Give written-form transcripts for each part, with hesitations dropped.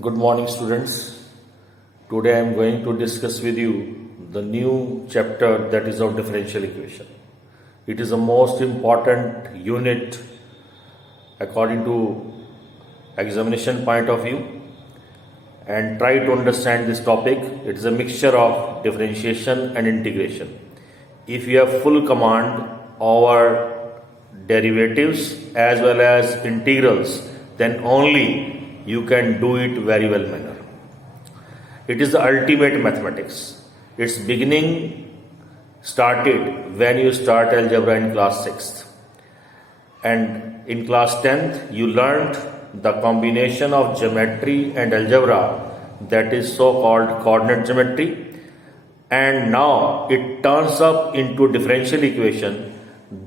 Good morning, students. Today I am going to discuss with you the new chapter that is of differential equation. It is the most important unit according to examination point of view, and try to understand this topic. It is a mixture of differentiation and integration. If you have full command over derivatives as well as integrals, then only you can do it very well manner. It is the ultimate mathematics. Its beginning started when you start algebra in class 6th, and in class 10th you learned the combination of geometry and algebra, that is so called coordinate geometry, and now it turns up into differential equation.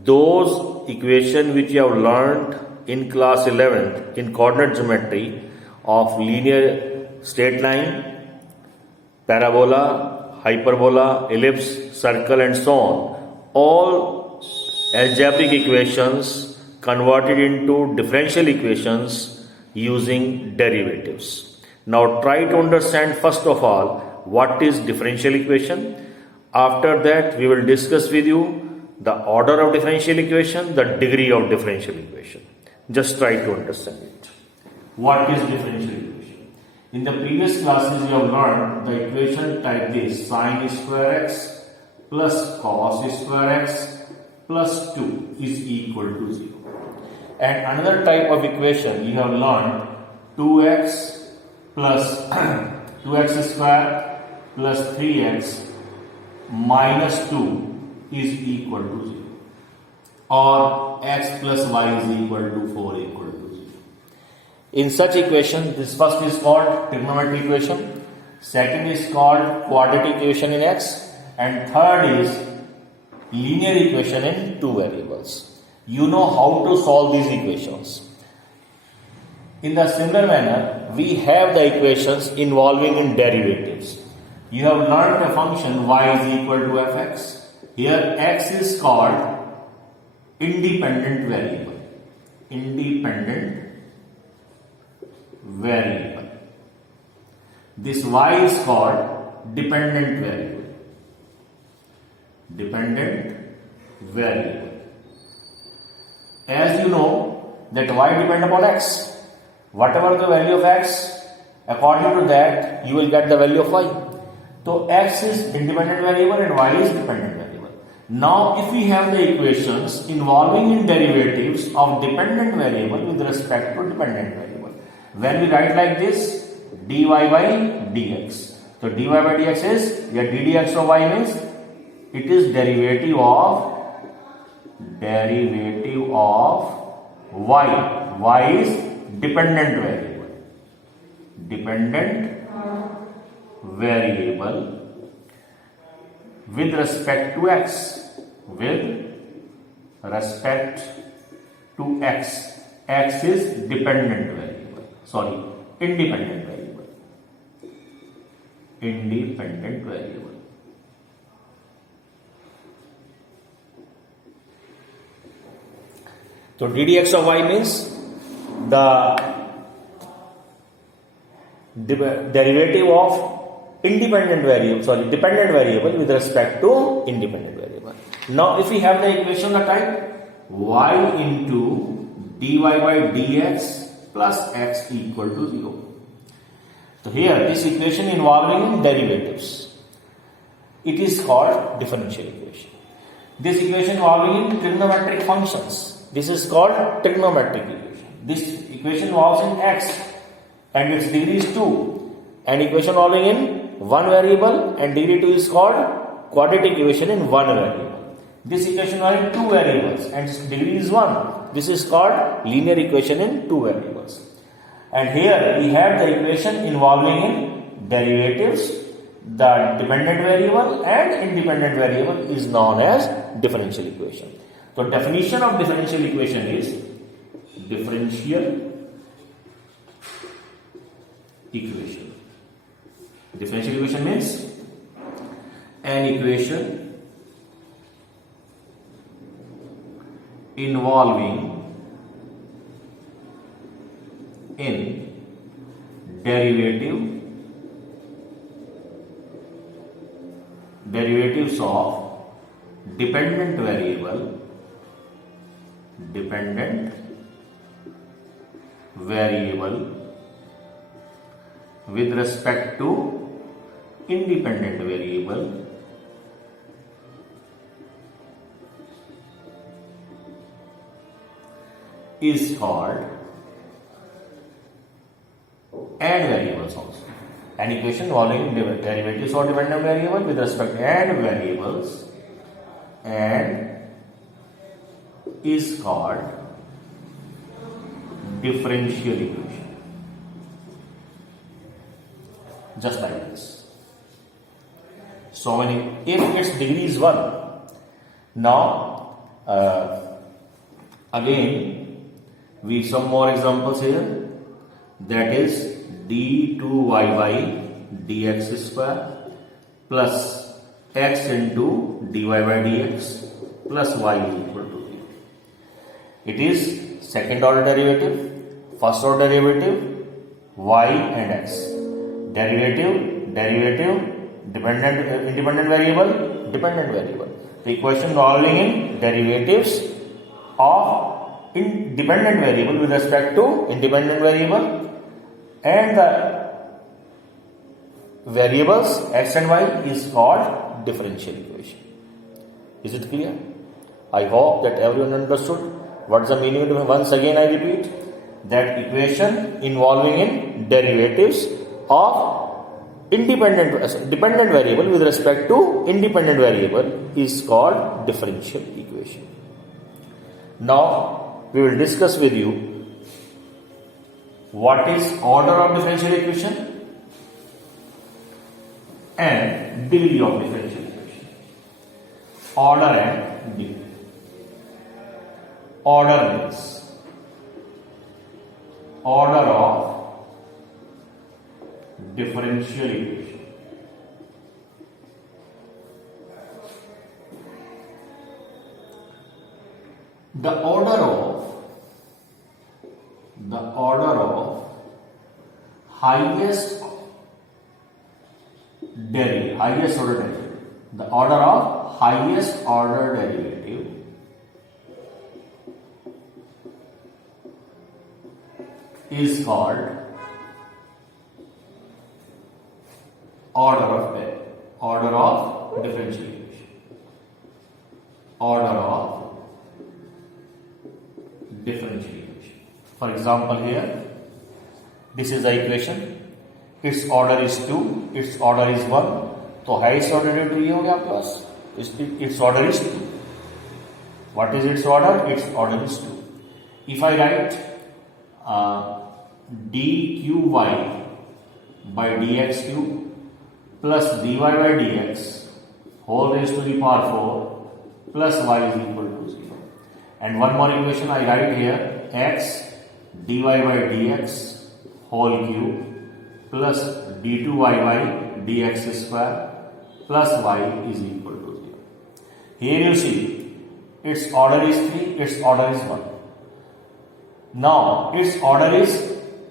Those equations which you have learned in class 11th in coordinate geometry of linear straight line, parabola, hyperbola, ellipse, circle and so on, all algebraic equations converted into differential equations using derivatives. Now try to understand first of all what is differential equation. After that we will discuss with you the order of differential equation, the degree of differential equation. Just try to understand it. What is differential equation? In the previous classes you have learned the equation type this: sine square x plus cos square x plus 2 is equal to 0. And another type of equation you have learned 2x plus 2x square plus 3x minus 2 is equal to 0, or x plus y is equal to 4 equal to 0. In such equation, this first is called trigonometric equation, second is called quadratic equation in x, and third is linear equation in two variables. You know how to solve these equations. In the similar manner, we have the equations involving in derivatives. You have learned a function y is equal to fx. Here x is called independent variable. Independent variable. This y is called dependent variable. Dependent variable. As you know that y depend upon x. Whatever the value of x, according to that you will get the value of y. So x is independent variable and y is dependent variable. Now if we have the equations involving in derivatives of dependent variable with respect to dependent variable, when we write like this, dy by dx. So dy by dx is, here ddx of y means it is derivative of y. Y is dependent variable. Dependent variable with respect to x. With respect to x. X is dependent variable. Sorry, independent variable. Independent variable. So ddx of y means the derivative of independent variable, dependent variable with respect to independent variable. Now if we have the equation the type y into dy by dx plus x equal to 0. So here this equation involving derivatives, it is called differential equation. This equation involving in trigonometric functions, this is called trigonometric equation. This equation involves in x and its degree is 2, and equation involving in one variable and degree 2 is called quadratic equation in one variable. This equation involving two variables and its degree is 1. This is called linear equation in two variables. And here we have the equation involving in derivatives. The dependent variable and independent variable is known as differential equation. So definition of differential equation is differential equation. Differential equation means an equation involving in derivatives of dependent variable with respect to independent variable is called and variables also. An equation involving derivatives of dependent variable with respect to and variables and is called differential equation. Just like this. So if its degree is 1, now again we some more examples here, that is d2y by dx square plus x into dy by dx plus y is equal to 0. It is second order derivative, first order derivative, y and x. Derivative, independent variable. The equation involving in derivatives of independent variable with respect to independent variable and the variables x and y is called differential equation. Is it clear? I hope that everyone understood what is the meaning of it. Once again I repeat that equation involving in derivatives of dependent variable with respect to independent variable is called differential equation. Now we will discuss with you what is order of differential equation and degree of differential equation. Order and degree. Order means order of differential equation. The order of highest order derivative. The order of highest order derivative is called order of differential equation. Order of differential equation. For example, here this is the equation. Its order is 2, its order is 1. तो highest order derivative ये हो गया आपके पास. Its order is 2. What is its order? Its order is 2. If I write dqy by dx cube plus dy by dx whole raised to the power 4 plus y is equal to 0. And one more equation I write here, x dy by dx whole cube plus d2y by dx square plus y is equal to 0. Here you see its order is 3, its order is 1. Now its order is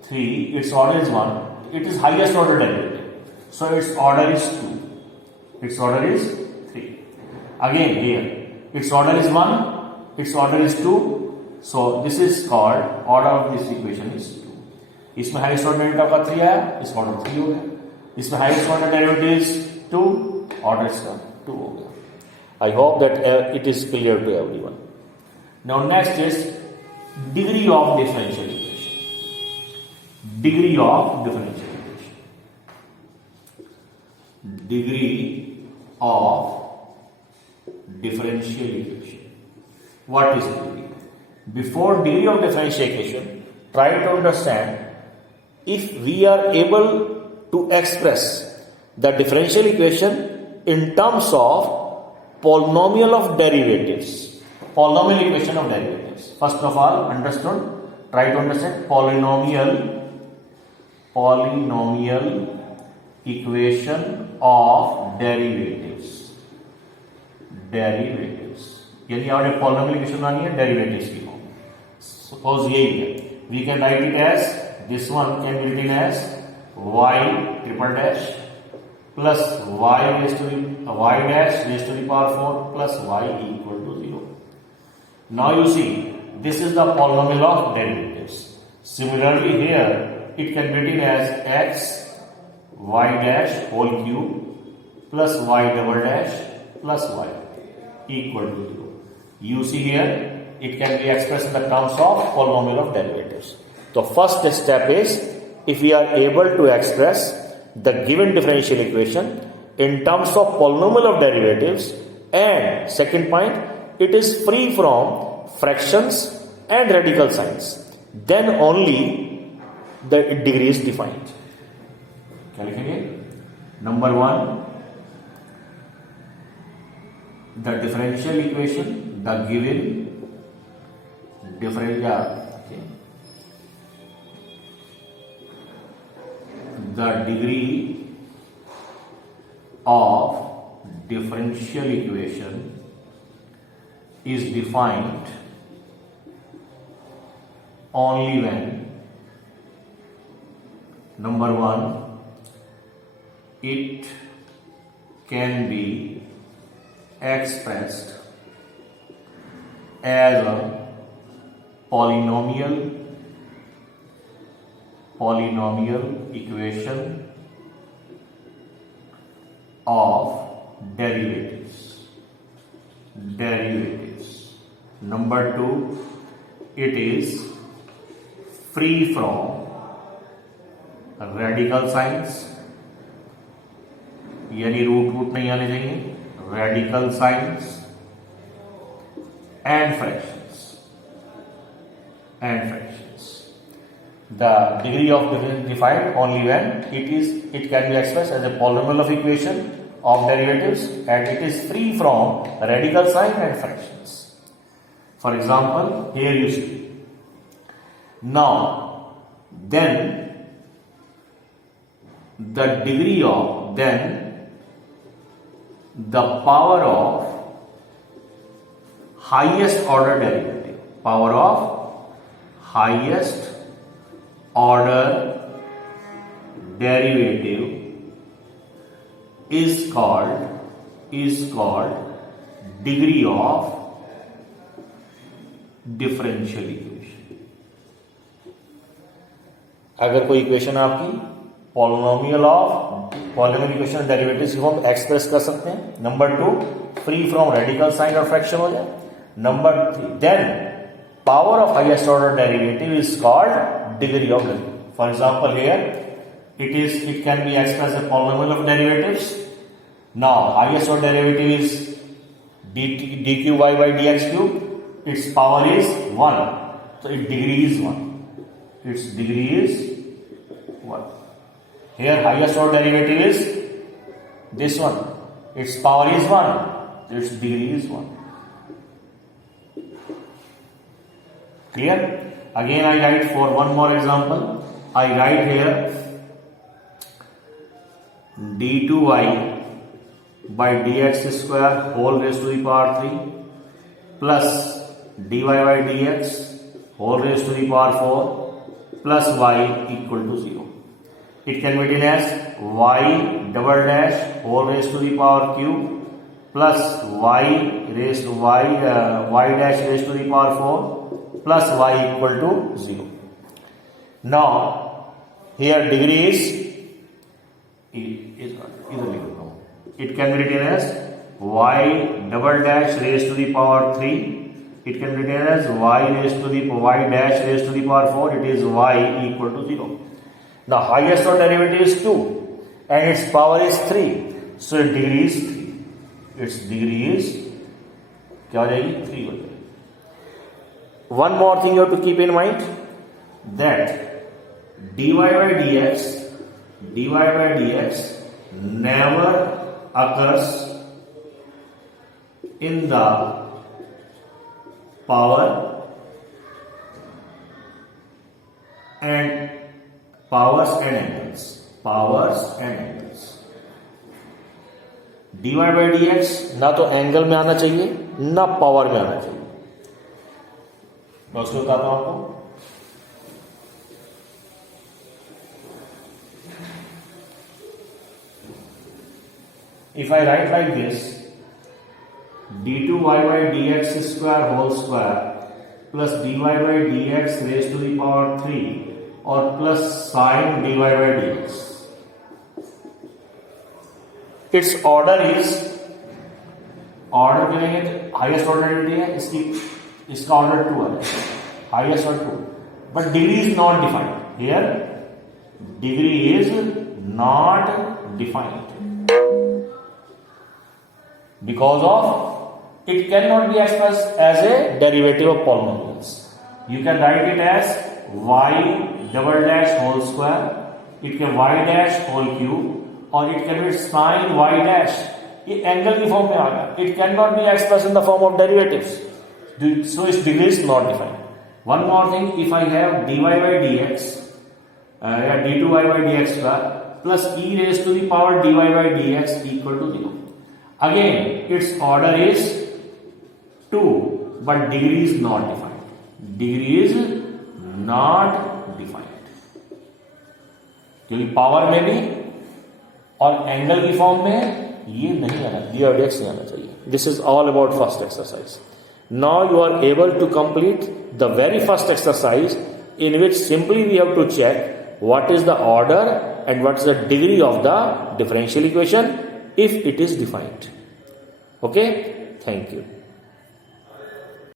3, its order is 1, it is highest order derivative. So its order is 2, its order is 3. Again here its order is 1, its order is 2. So this is called order of this equation is 2. इसमें highest order derivative का 3 आया, इस order 3 हो गया. इसमें highest order derivative is 2, order इसका 2 हो गया. I hope that it is clear to everyone. Now next is degree of differential equation. Degree of differential equation. Degree of differential equation. What is degree? Before degree of differential equation, try to understand if we are able to express the differential equation in terms of polynomial of derivatives. Polynomial equation of derivatives. First of all, try to understand polynomial equation of derivatives. यानी आपने polynomial equation बनानी है derivatives की. Suppose यही है, we can write it as this one can be written as y triple dash plus y raised to the y dash raised to the power 4 plus y equal to 0. Now you see, this is the polynomial of derivatives. Similarly here, it can be written as x y dash whole cube plus y double dash plus y equal to 0. You see here, it can be expressed in the terms of polynomial of derivatives. The first step is, if we are able to express the given differential equation in terms of polynomial of derivatives, and second point, it is free from fractions and radical signs, then only the degree is defined. क्या लिखेंगे? Number 1, the differential equation, the given differential, the degree of differential equation is defined only when, number 1, it can be expressed as a polynomial equation of derivatives. Number 2, it is free from radical signs, यानी root नहीं आने चाहिए, radical signs and fractions. The degree of difference defined only when it can be expressed as a polynomial of equation of derivatives and it is free from radical sign and fractions. For example, here you see. Now, then the degree of the power of highest order derivative, power of highest order derivative is called degree of differential equation. अगर कोई equation आपकी polynomial equation derivatives को हम express कर सकते हैं. Number 2, free from radical sign और fraction हो जाए. Number 3, then power of highest order derivative is called degree of derivative. For example, here it can be expressed as a polynomial of derivatives. Now highest order derivative is dqy by dx cube. Its power is 1, so its degree is 1. Here highest order derivative is this one. Its power is 1, so its degree is 1. Clear? Again I write for one more example. I write here d2y by dx square whole raised to the power 3 plus dy by dx whole raised to the power 4 plus y equal to 0. It can be written as y double dash whole raised to the power cube plus y dash raised to the power 4 plus y equal to 0. Now here degree is it can be written as y double dash raised to the power 3. It can be written as y dash raised to the power 4. It is y equal to 0. Now highest order derivative is 2 and its power is 3. So its degree is 3. Its degree is क्या हो जाएगी? 3 हो जाएगी. One more thing you have to keep in mind, that dy by dx never occurs in the powers and angles. dy by dx ना तो angle में आना चाहिए ना पावर में आना चाहिए. मैं उसको बताता हूं आपको. if I write like this, d2y by dx square whole square plus dy by dx raised to the power 3 or plus sine dy by dx. Its order is, order करेंगे तो हाईएस्ट ऑर्डर आइडेंटिटी है, इसका order 2 है, highest और 2, but degree is not defined here, degree is not defined because of it can not be expressed as a derivative of polynomials. You can write it as y double dash whole square, it can y dash whole cube, और it can be sine y dash. ये angle की form में आ गया. It can not be express in the form of derivatives, so its degree is not defined. One more thing, if I have dy by dx या d2y by dx square plus e raised to the power dy by dx equal to 0. Again, its order is 2, but degree is not defined. Degree is not defined. क्योंकि power में भी और angle की form में ये नहीं आना, dy dx नहीं आना चाहिए. This is all about first exercise. Now you are able to complete the very first exercise, in which simply we have to check what is the order and what is the degree of the differential equation if it is defined. Okay, thank you.